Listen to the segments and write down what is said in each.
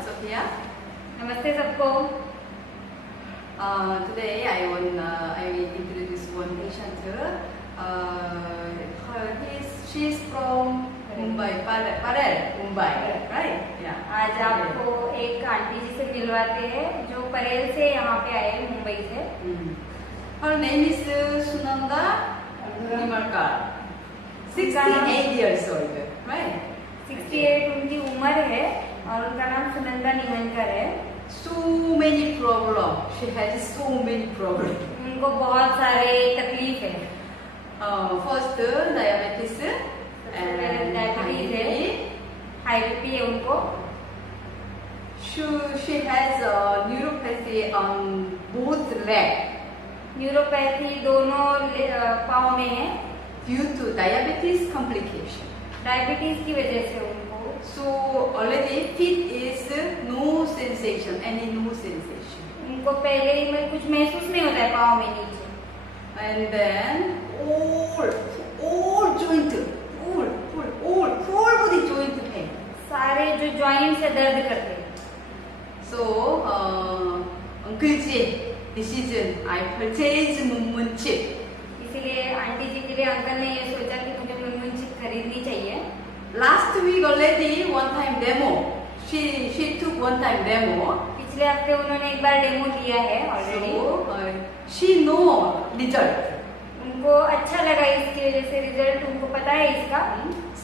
Sophia. नमस्ते सबको। Today I will introduce one patient. She's from Mumbai, Parel, Mumbai, right? Yeah. आज आपको एक आंटी जी से मिलवाते हैं जो परेल से यहाँ पे आए हैं, मुंबई से। Her name is Sunanda Nimarkar. 68 years old, right? 68 उनकी उम्र है और उनका नाम सुनंदा निमनकर है। So many problems. She has so many problems. उनको बहुत सारे तकलीफ है। First diabetes and डायबिटीज है, हाई बीपी है उनको। She has neuropathy on both legs neuropathy दोनों पाँव में है due to diabetes complication. Diabetes की वजह से उनको। So already feet is no sensation, no sensation. उनको पहले ही में कुछ महसूस नहीं होता है पाँव में नीचे। And then all joint, all body joint pain. सारे जो जॉइंट से दर्द करते हैं। So Uncle Ji, decision I purchase Moon chip. इसीलिए आंटी जी के लिए अंकल ने ये सोचा कि मुझे मुनमुन चिप खरीदनी चाहिए। Last week already one time demo. She took one time demo. पिछले हफ्ते उन्होंने एक बार डेमो लिया है already. So she know result. उनको अच्छा लगा इसकी वजह से, रिजल्ट उनको पता है इसका।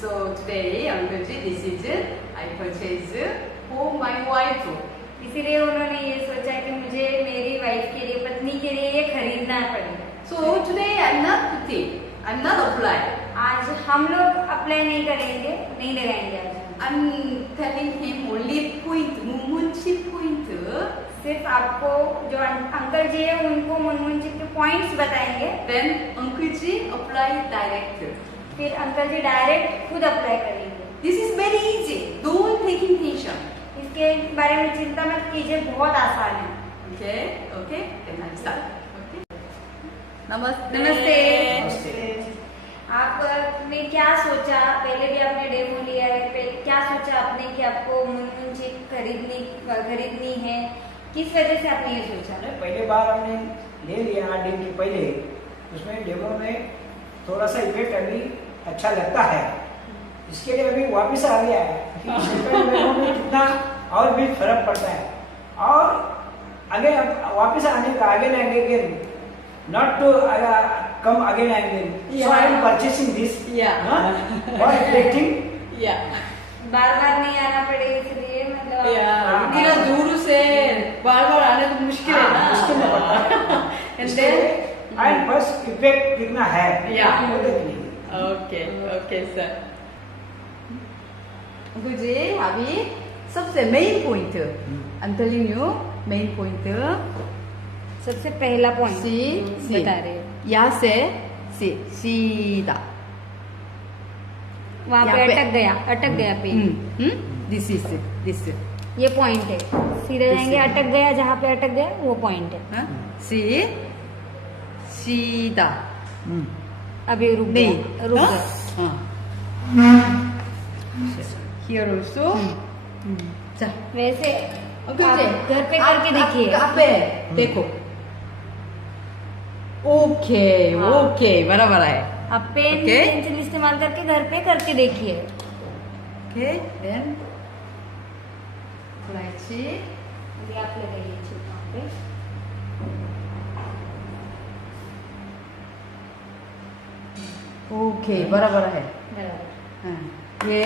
So today Uncle Ji decision I purchase for my wife. इसीलिए उन्होंने ये सोचा कि मुझे मेरी वाइफ के लिए, पत्नी के लिए ये खरीदना पड़ेगा। So today I'm not putting, I'm not apply. आज हम लोग अप्लाई नहीं करेंगे, नहीं लगाएंगे आज। I'm telling him only point, Moon chip point. सिर्फ आपको जो अंकल जी है उनको मुनमुन चिप के पॉइंट्स बताएंगे। Then Uncle Ji apply direct. फिर अंकल जी डायरेक्ट खुद अप्लाई करेंगे। This is very easy. Don't taking tension. इसके बारे में चिंता मत कीजिए, बहुत आसान है। Okay. Then I start. Okay. नमस्ते। नमस्ते। आपने क्या सोचा, पहले भी आपने डेमो लिया है, क्या सोचा आपने कि आपको मुनमुन चिप खरीदनी है, किस वजह से आपने ये सोचा? पहले बार हमने ले लिया 8 दिन के पहले, उसमें डेमो में थोड़ा सा इफेक्ट अभी अच्छा लगता है, इसके लिए अभी वापस आ गया है। डेमो में कितना और भी फर्क पड़ता है और आगे वापस आने का again not to come again and again. So I am purchasing this. For reflecting. बार-बार नहीं आना पड़े इसलिए, मतलब इतना दूर से बार-बार आने तो मुश्किल है ना। मुश्किल में पड़ता है। And then and बस इफेक्ट कितना है। Okay sir. मुझे अभी सबसे main point, I'm telling you main point. सबसे पहला पॉइंट बता रहे, यहाँ से सीधा वहाँ पे अटक गया पेन। दिस ये पॉइंट है, सीधे जाएंगे, अटक गया, जहाँ पे अटक गया वो पॉइंट है। सीधा अभी रुक गया। Here also. वैसे Okay, आप घर पे करके देखिए। आप पे देखो। ओके बराबर है। आप पेंसिल इस्तेमाल करके घर पे करके देखिए। Okay, then apply chip. अभी आप लगाइए चिप वहाँ पे। ओके बराबर है। बराबर। ये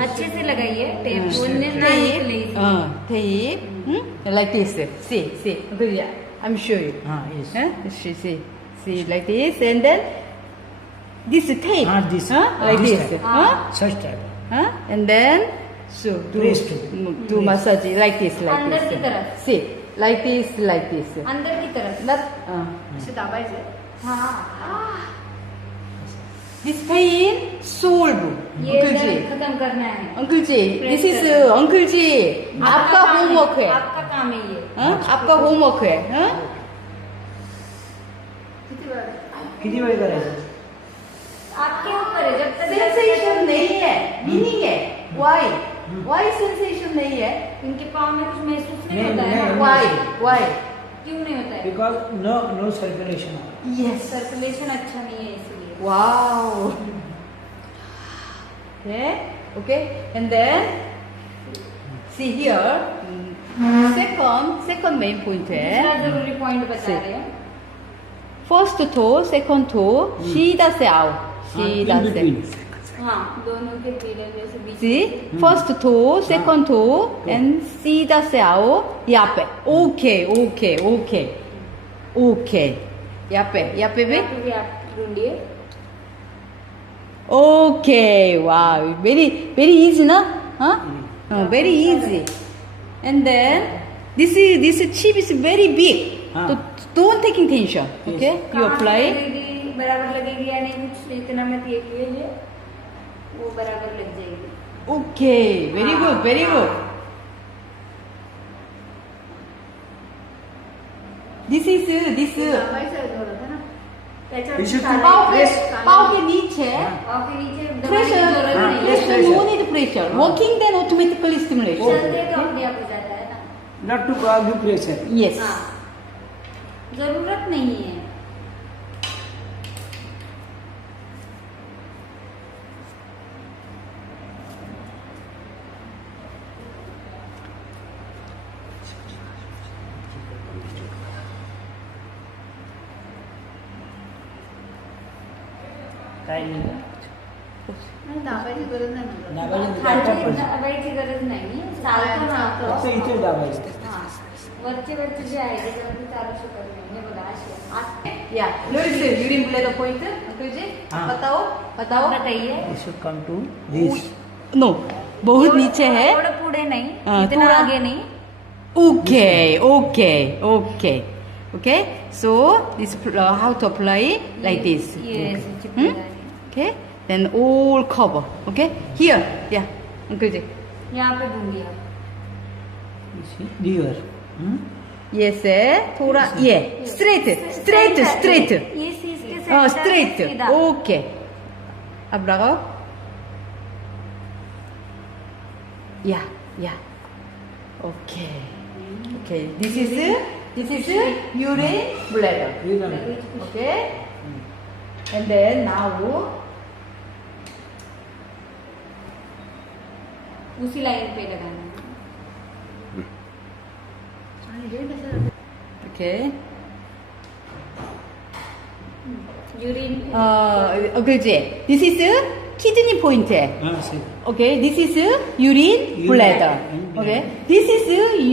अच्छे से लगाइए tape. like this. See. Good, yeah. I'm sure you. Yes. See, like this, and then this tape. This. Like this. Such type. And then so do massage like this. अंदर की तरफ। See, like this. अंदर की तरफ। Not. इसे दबाइए। हाँ। This pain solve. ये Uncle Ji. खत्म करना है। Uncle Ji, this is Uncle Ji. आपका होमवर्क है। आपका काम है ये। आपका होमवर्क है। कितनी बड़ी करेगा? आपके ऊपर है, जब तक सेंसेशन नहीं है, मीनिंग है। Why? why sensation नहीं है? इनके पाँव में कुछ महसूस नहीं नहीं, होता है नहीं। ना? Why? क्यों नहीं होता है? Because no circulation. Yes. Circulation अच्छा नहीं है इसलिए। Wow. Okay. And then see here. Second main point दूसरा है. जरूरी पॉइंट बता से- रहे हैं। First toe, second toe, सीधा से आओ, सीधा से. हाँ, दोनों के पीरियड जैसे बीच See, first toe, second toe, and सीधा से आओ, यहाँ पे. Okay. यहाँ पे भी. यहाँ पे भी आप ढूंढिए। Okay, wow, very easy, na? Huh? Very easy. And then this chip is very big. हाँ. So don't taking tension. Okay, you कहाँ apply. लगेगी, बराबर लगेगी या नहीं, कुछ इतना मत ये कीजिए, वो बराबर लग जाएगी। Okay, very good. This त्याच्यावर This is काला- पाव के नीचे पाव के नीचे दबाने की pressure, जरूरत हाँ, नहीं है। pressure, no need pressure. Working then automatically stimulation. चलते तो अपने आप हो जाता है ना। Not to cause the pressure. Yes. हाँ, जरूरत नहीं है। काय नाही दाबायची गरज नाही मला. दाबायला खाली दाबायला दाबायची गरज नाही, चालतं ना फक्त आपलं। इथे दाबायचं. हाँ, वरचे जे आहे त्याच्यावरती चालू शकत नाही, हे बघा असे. Yeah. Notice urine bladder pointer. Uncle ji, हाँ. बताओ. बताइए। It should come to this. No, बहुत नीचे है. थोड़ा पुढे नहीं, हाँ, इतना थोड़ा- आगे नहीं। Okay. So this how to apply like this. ये ऐसे Hmm? चिपक जाएगी। Okay. Then all cover. Okay. Here. Yeah. Uncle ji. यहाँ पे ढूंढिए आप। You see? Here. ये से थोड़ा ये straight. ये इसके सेंटर Straight. से सीधा। Okay. अब लगाओ. Yeah. Okay. This is urine bladder. Here. Okay. And then now उसी लाइन पे लगाना है। okay. Urine uncle ji, this is kidney point. हाँ सही। Okay, this is urine bladder. Okay, this is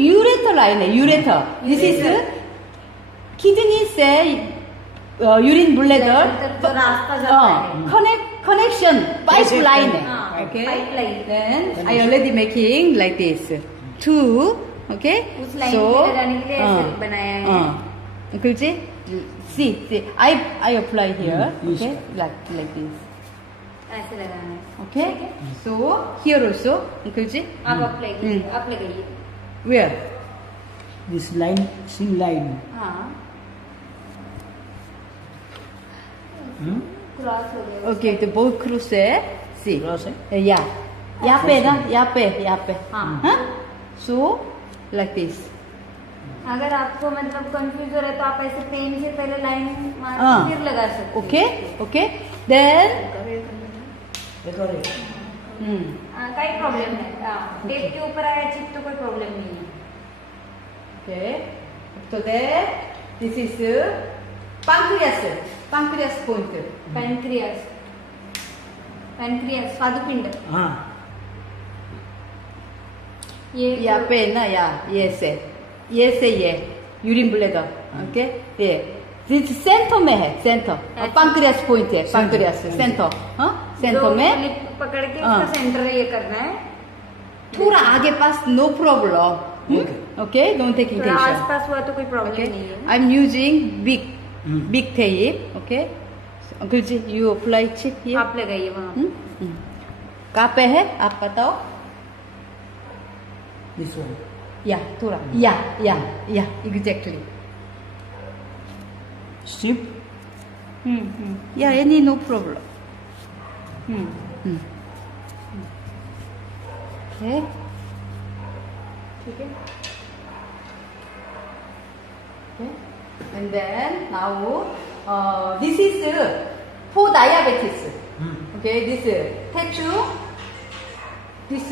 ureter line. Ureter. This is kidney से urine bladder. जो रास्ता जाता है। Connection pipeline. हाँ, Okay. pipeline। Then I already making like this. Two. Okay. उस line पे लगाने के लिए ऐसे बनाया है। Uncle ji, see. I apply here. Yes. Okay, like this. ऐसे लगाना है। Okay. So here also, Uncle जी. आप अप्लाई कीजिए, आप लगाइए। Where? This line, sin line. हाँ, Hmm? क्रॉस हो गया। Okay, तो बहुत close है. See. Cross है? Yeah. यहाँ पे ना, यहाँ पे. हाँ। So like this. अगर आपको मतलब कंफ्यूज हो रहा है तो आप ऐसे पेन से पहले लाइन मार हाँ। के फिर लगा सकते हैं। Okay. Then. देखो रे। काही प्रॉब्लेम नहीं। हाँ, टेप के ऊपर आया चिप तो कोई प्रॉब्लम नहीं है। Okay. So there, this is pancreas point. Pancreas स्वादुपिंड। हाँ। ये यहाँ पे ना ये से ये यूरिन ब्लैडर. ओके, ये दिस सेंटर में है, सेंटर पैंक्रियास पॉइंट है, पैंक्रियास सेंटर. सेंटर दो में क्लिप पकड़ के हाँ। उसका सेंटर ये करना है। थोड़ा आगे पास no problem. Okay, don't take थोड़ा टेंशन. आसपास हुआ तो कोई प्रॉब्लम Okay, नहीं है। I'm using big tape. Okay, uncle ji, you apply chip here. आप लगाइए वहाँ। कहाँ पे है आप बताओ. This one. या थोड़ा या exactly. Strip. या any no problem. Okay. Okay. Okay. And then now, this is for diabetes. Okay, this tattoo, this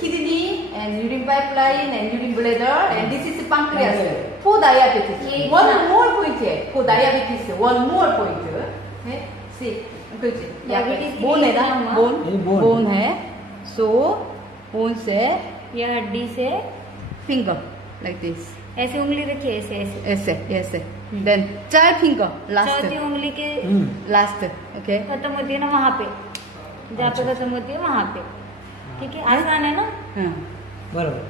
kidney and urine pipeline and urine bladder, and this is pancreas for diabetes. One more point here for diabetes. One more point. Okay, see, कुछ Diabetes bone है ना, ये bone bone. Bone है. So bone से ये हड्डी से finger like this. ऐसे उंगली रखिए, ऐसे ऐसे ऐसे ऐसे. Then चार finger last. चौथी उंगली के Last. Okay. खत्म होती है ना वहाँ पे, जहाँ पे खत्म होती है वहाँ पे. ठीक है, आसान है ना. हाँ. बराबर.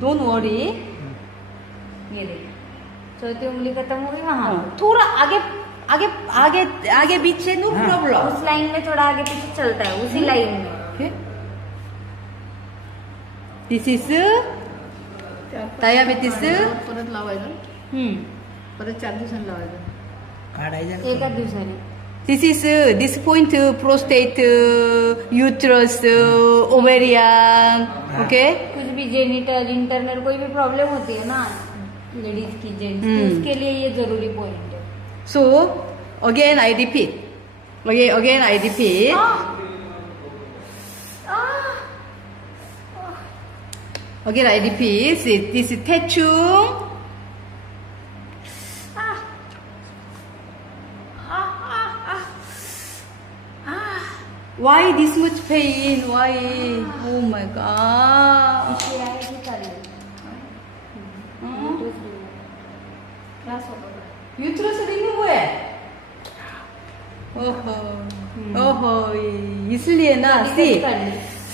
Don't worry. ये देखिए, चौथी उंगली खत्म हो गई वहाँ हाँ, पे. थोड़ा आगे आगे आगे आगे पीछे नो हाँ. प्रॉब्लम. उस लाइन में थोड़ा आगे पीछे चलता है, उसी लाइन में. Okay. This is diabetes. परत लावायचं परत 4 दिवसांनी लावायचं काढायचं एका दिवसाने. This is this point prostate, uterus, ovarian. Okay. कुछ भी जेनिटल इंटरनल कोई भी प्रॉब्लम होती है ना लेडीज की, जेंट्स की, उसके लिए ये जरूरी पॉइंट है. So again I repeat. Again I repeat. Again I repeat. This is tattoo. Why this much pain? Why? Oh my God. Issue आहे की चालेल. त्रास होतो. Uterus remove है. ओहो, ओहो, इसलिए ना.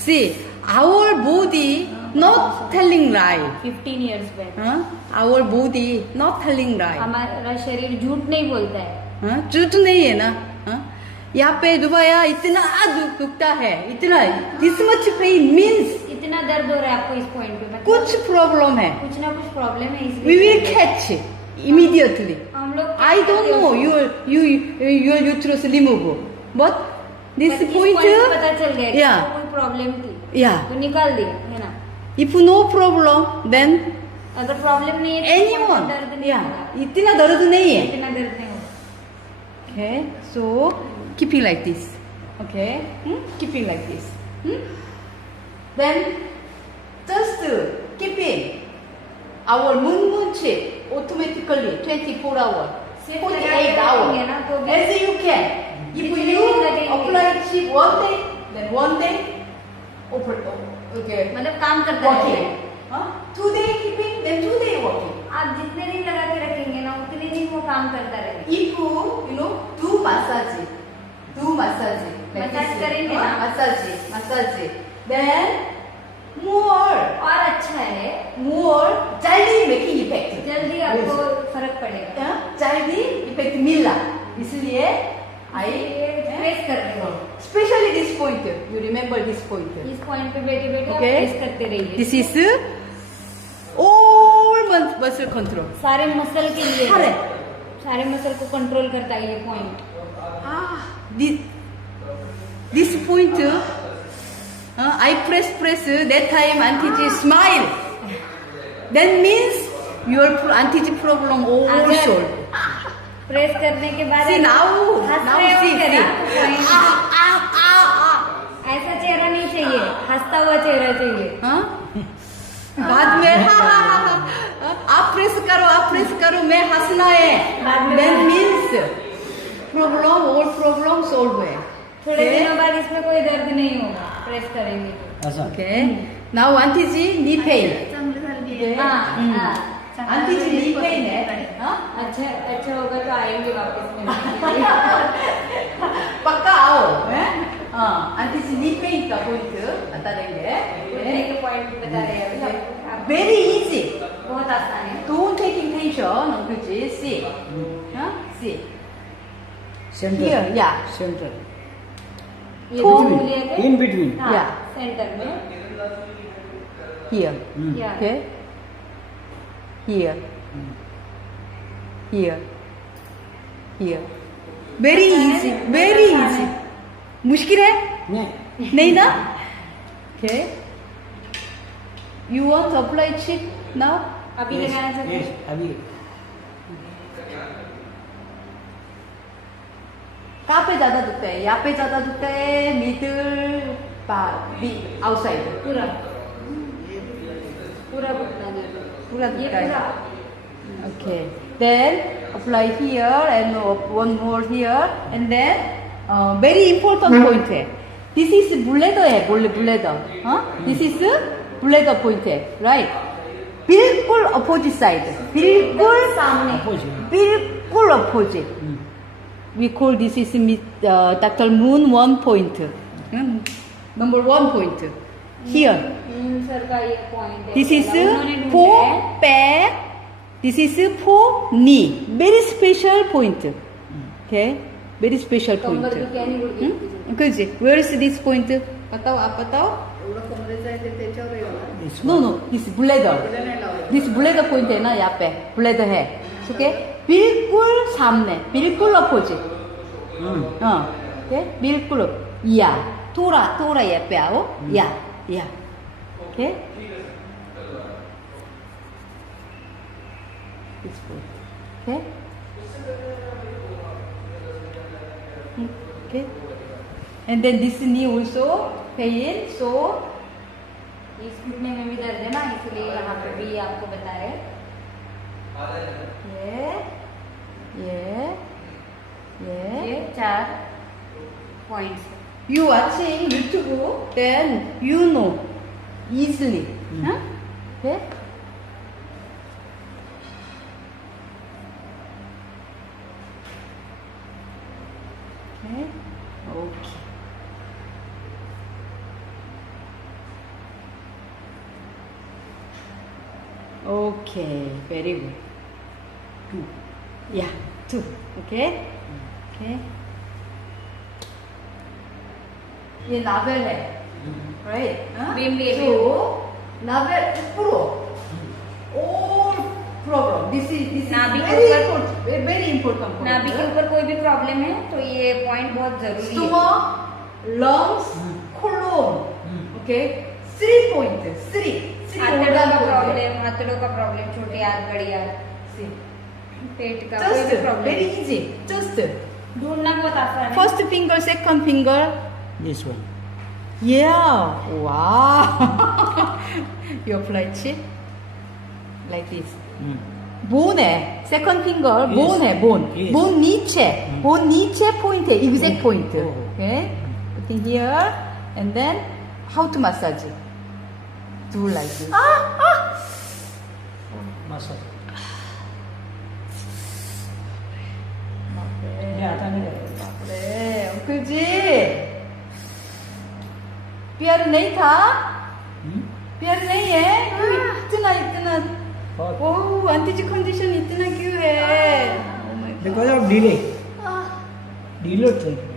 See, our body not telling lie. 15 years back हाँ? Our body not telling lie. हमारा शरीर झूठ नहीं बोलता है. हाँ? झूठ नहीं है ना. हाँ? यहाँ पे दुबाया इतना दुखता है, इतना. This much pain means इतना दर्द हो रहा है आपको इस पॉइंट पे, मतलब कुछ प्रॉब्लम है. कुछ ना कुछ प्रॉब्लम है. We will इसलिए catch immediately. हम लोग I don't know your uterus remove, but this पर इस point, पे पता चल गया कि yeah. आपको कोई प्रॉब्लम थी, Yeah. तो निकाल दिया है ना. If no problem, then अगर प्रॉब्लम नहीं है तो anyone, दर्द नहीं yeah, होगा. इतना दर्द नहीं है. इतना दर्द नहीं होगा. Okay, so keeping like this. Okay, keeping like this. Then just keeping our moon chip automatically 24 hours, 48 hours, ना तो भी as you can. If you apply chip one day, then one day, okay, मतलब काम करता working. रहेगा. 2 day keeping, then 2 day working. आप जितने दिन लगा के रखेंगे ना उतने दिन वो काम करता रहेगा. If you do massage, like Massage this, करेंगे ना? massage, then more और अच्छा है, जल्दी making effect. जल्दी आपको फर्क पड़ेगा. जल्दी effect मिला. इसलिए I प्रेस कर रहे हो. especially this point. You remember this point. इस पॉइंट पे बैठे बैठे आप Okay. प्रेस करते रहिए. This is all muscle control. सारे मसल के लिए, सारे. सारे मसल को कंट्रोल करता है ये point. This point, I press that time auntie smile. That means your auntie problem all solved. Press करने के बाद See now, हंस now रहे see, होंगे see. ना, ऐसा चेहरा नहीं चाहिए, हंसता हुआ चेहरा चाहिए. हाँ? बाद में आप प्रेस करो, मैं हंसना है. बाद में That means all problem solved है. थोड़े Okay? दिनों बाद इसमें कोई दर्द नहीं होगा प्रेस करेंगे तो. असं. Okay. Now auntie जी knee pain. चांगली झाली Okay. हाँ. आंटी जी knee pain है. हाँ? अच्छा होगा तो आएंगे वापस मिलने के लिए. पक्का आओ. हाँ, आंटी जी knee pain का point बता देंगे. उठने के पॉइंट बता रहे हैं आप. Very easy. बहुत आसान है. Don't taking tension, Uncle Ji. See. See. Centre. Here, yeah. Centre. ये दो उंगलियां थे. In between. हाँ, Yeah. सेंटर में. Here. या Okay. Here. Here. Here. Very easy. Very easy. मुश्किल है? नहीं. नहीं ना? Okay. You want to apply chip now? अभी Yes, लगाना चाहते yes, हैं अभी कहाँ पे ज्यादा दुखता है? यहाँ पे ज्यादा दुखता है, मिडल, आउटसाइड पूरा पूरा घुटना दे दो पूरा ये दुखता पूरा है. Okay. Then apply here and one more here and then very important point है. This is bladder है, bladder. हाँ? This is bladder point है, right? बिल्कुल opposite side. बिल्कुल सामने opposite. बिल्कुल opposite. We call this is Dr. Moon 1 point. Number 1 point. Here. Sir का ये पॉइंट है This is उन्होंने ढूंढा for है back. This is for knee. Very special point. Okay. Very special point. कंबर की कह नहीं बोलती 그렇지. Where is this point? बताओ आप बताओ. एवढं कमरेचं आहे ते त्याच्यावर आहे ना. this No one. no. This bladder. तिला नाही लावायचं. This bladder point है ना यहाँ पे. Bladder है. Okay. बिल्कुल सामने. बिल्कुल opposite. हाँ. Okay. बिल्कुल. या. थोड़ा यहाँ पे आओ. या. Okay. This point. Okay. Okay. And then this knee also pain. So इस घुटने में भी दर्द है ना इसलिए यहाँ पे भी आपको बता रहे हैं ये 4 points you watching YouTube, then you know easily. Huh? Okay. Okay. Okay. Okay. Very good. 2. Yeah. 2. Okay. Okay. ये नावेल है, right? Beam liye So novel ऊपर all problem. This is नाभि के very ऊपर- important, very important point. नाभि के ऊपर कोई भी प्रॉब्लम है तो ये पॉइंट बहुत जरूरी है Stomach, lungs, colon. Okay. 3 points. 3 आंतड़ों का organ प्रॉब्लम आंतड़ों का प्रॉब्लम छोटे हाथ बड़ी हाथ See. पेट का कोई Just भी very प्रॉब्लम easy. Just ढूंढना बहुत आसान है first finger, second finger. This one. Yeah. Wow. You apply chip like this. bone है, second finger Yes. bone है, bone. Yes. bone नीचे, bone नीचे point है, exact point. Oh. Okay. Putting here and then how to massage it? Do like this. Massage. ये आता नहीं है. बापरे, अंकल जी प्यार नहीं था, प्यार नहीं है, इतना बहुत. ओह आंटी जी कंडीशन इतना क्यों है? Oh my God. Because of delay. Delay treatment.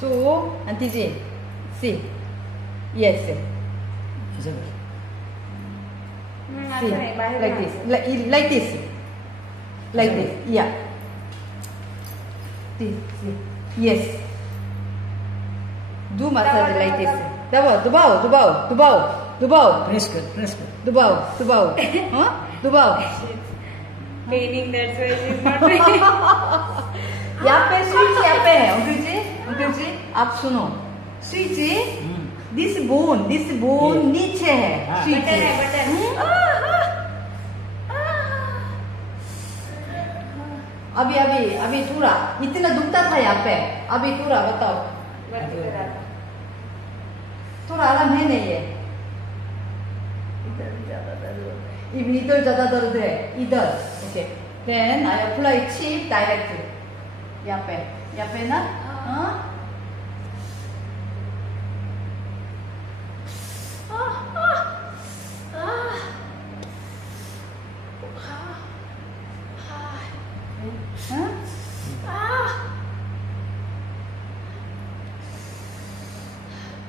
So aunty ji see yes ऐसा कर. see आता है बाहर like this like this like this yeah see yes do massage like this दबाओ Press कर, press कर. दबाओ हाँ दबाओ paining that's why she is not यहाँ पे स्विच यहाँ पे है अंकल जी आप सुनो स्विच दिस बोन Yes. नीचे है हाँ. स्विच बटन है बटन अभी थोड़ा इतना दुखता था यहाँ पे अभी थोड़ा बताओ थोड़ा आराम है नहीं है इधर ज्यादा दर्द है इधर okay then I apply chip direct यहाँ पे ना हाँ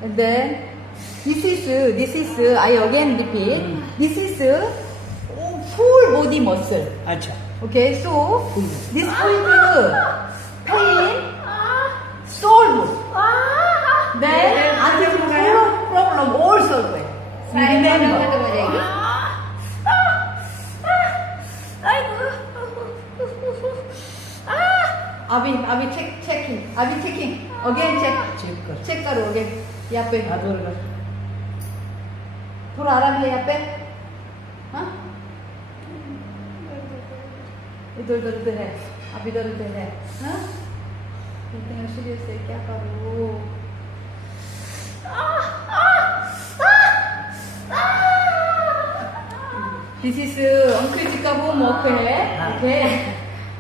And then this is I again repeat. This is full body muscle. अच्छा. Okay, so this point pain solved. Then anti problem also solve it. सारे प्रॉब्लम Remember. खत्म हो जाएगी। अभी checking. अभी checking. Again check. चेक कर check करो again. यहाँ पे हाथ और कर थोड़ा आराम है यहाँ पे. हाँ? इधर उधर है. अब इधर उधर है. हाँ? इतना सीरियस है क्या करूँ? This is uncle जी का homework है. Okay.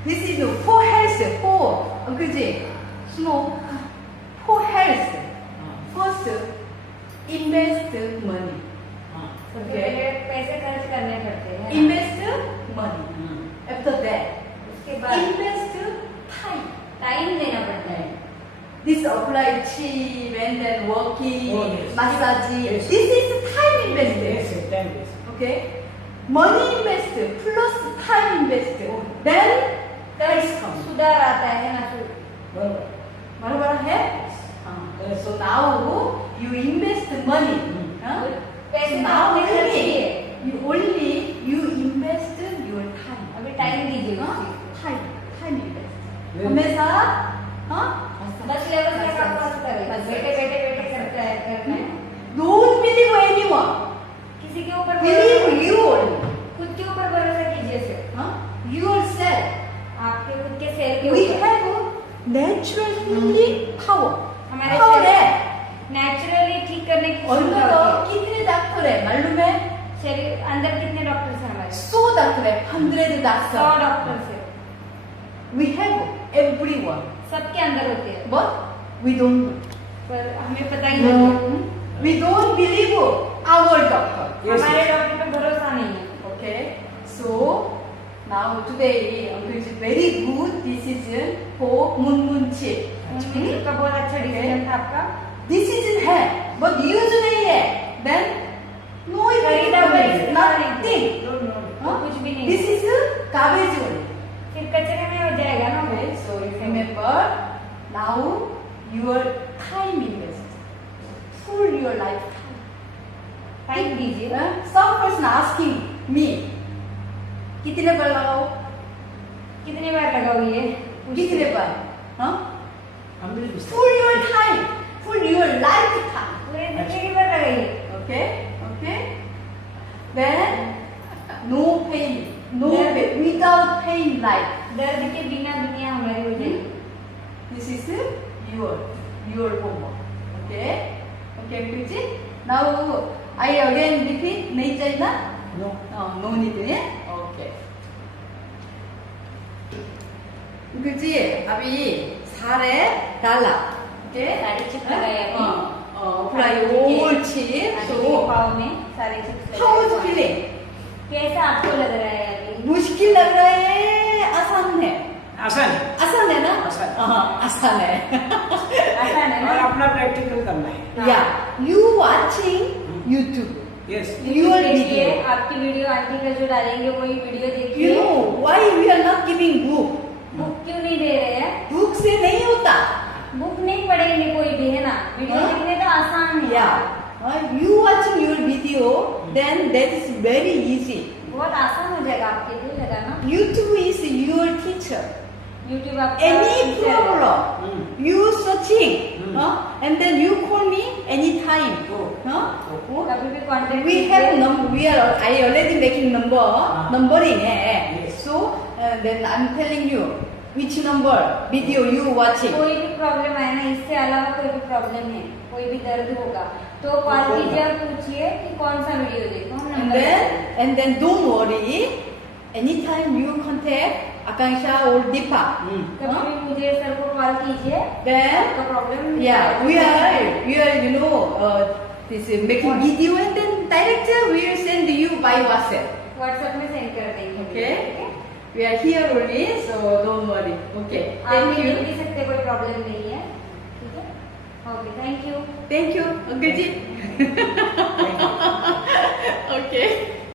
This is for health. For uncle जी सुनो. For health. First invest money. सबसे पहले पैसे खर्च करने पड़ते हैं। Invest money. After that, उसके बाद invest time. टाइम देना पड़ता है। This apply cheap and then working, Oh, yes. massage. Yes. This is time investment. Yes, yes, time is. Okay. Money invest plus time invest. Then price comes. सुधार आता है ना तो बरोबर बराबर है? Yes. So now you invest money. Huh? पैसे So तो now आपने खर्च only किए। you invest your time. अभी टाइम दीजिए हाँ? उसको। Time invest. Yes. हमेशा हाँ? बस लेवल तक आप पास करें। बैठे करता है करना है। Don't believe anyone. किसी के ऊपर Believe you only. खुद के ऊपर भरोसा कीजिए सिर्फ। Huh? Yourself. आपके खुद के सेल के We ऊपर। have natural healing power. हमारे Power शरीर है। नेचुरली ठीक करने की और क्षमता होती है। कितने डॉक्टर है मालूम है? शरीर अंदर कितने डॉक्टर्स हैं हमारे? 100 डॉक्टर है. 100 100 डॉक्टर. डॉक्टर्स हैं। We have everyone. सबके अंदर होते हैं। But we don't know. पर हमें पता ही नहीं है। We don't believe our doctor. Yes, हमारे yes. डॉक्टर पे भरोसा नहीं है। Okay. So now today Uncle is very good decision for Mun Chi. उनका बहुत अच्छा डिसीजन था आपका। Decision है, but use नहीं है. Then no खरीदा effect, पर nothing. No, no. Huh? कुछ भी नहीं। This is garbage only. फिर कचरे में हो जाएगा ना वो। Okay, so remember now your time invest. Full your life. Time दीजिए। Some person asking me, कितने बार लगाओ? कितने बार लगाओ ये? कितने बार? हाँ? हम भी पूछते हैं। Full your time, full your life time. पूरे जिंदगी भर लगाइए। Okay, okay. Then no pain, no pain, without pain life. दर्द के बिना दुनिया हमारी हो जाएगी। This is your homework. Okay, okay, Kuchi. Now I again repeat. नहीं चाहिए ना? No. No need है. Okay. कुची अभी सारे डाला. Okay. सारे चिप्स लगाए अभी। Apply all chips. तो So पाव में सारे चिप्स how is feeling? कैसा आपको लग रहा है अभी? मुश्किल लग रहा है, आसान है. आसान है आसान है ना? आसान। हाँ, आसान है. आसान है और ना? अपना प्रैक्टिकल करना है। Yeah, you watching YouTube. Yes Your देखिए, video. आपकी वीडियो आंटी का जो डालेंगे वही वीडियो You देखिए। know why we are not giving book? Book क्यों नहीं दे रहे हैं? Book से नहीं होता. बुक नहीं पढ़ेंगे कोई भी है ना। वीडियो हाँ? देखने तो आसान है। Yeah. You watching your video, then that is very easy. बहुत आसान हो जाएगा आपके लिए लगाना। YouTube is your teacher. YouTube आपका Any teacher है। problem, you searching, and then you call me anytime. Oh. कभी भी contact We have I already making numbering है. Yes. So then I'm telling you which number video you watching. कोई भी problem है ना, इससे अलावा कोई भी प्रॉब्लम है, कोई भी दर्द होगा तो कॉल कीजिए और पूछिए कि कौन सा वीडियो देखो। हम number And then don't worry. Anytime you contact Akanksha or Deepa. कभी भी मुझे सर को कॉल कीजिए। Then आपका problem yeah, we are this making video and then direct we will send you by WhatsApp. WhatsApp में send कर देंगे। Okay. We are here only, so don't worry. Okay. आप Thank लिख you. भी सकते, कोई प्रॉब्लम नहीं है। ठीक है, okay, thank you. Thank you, Uncle Ji. Okay.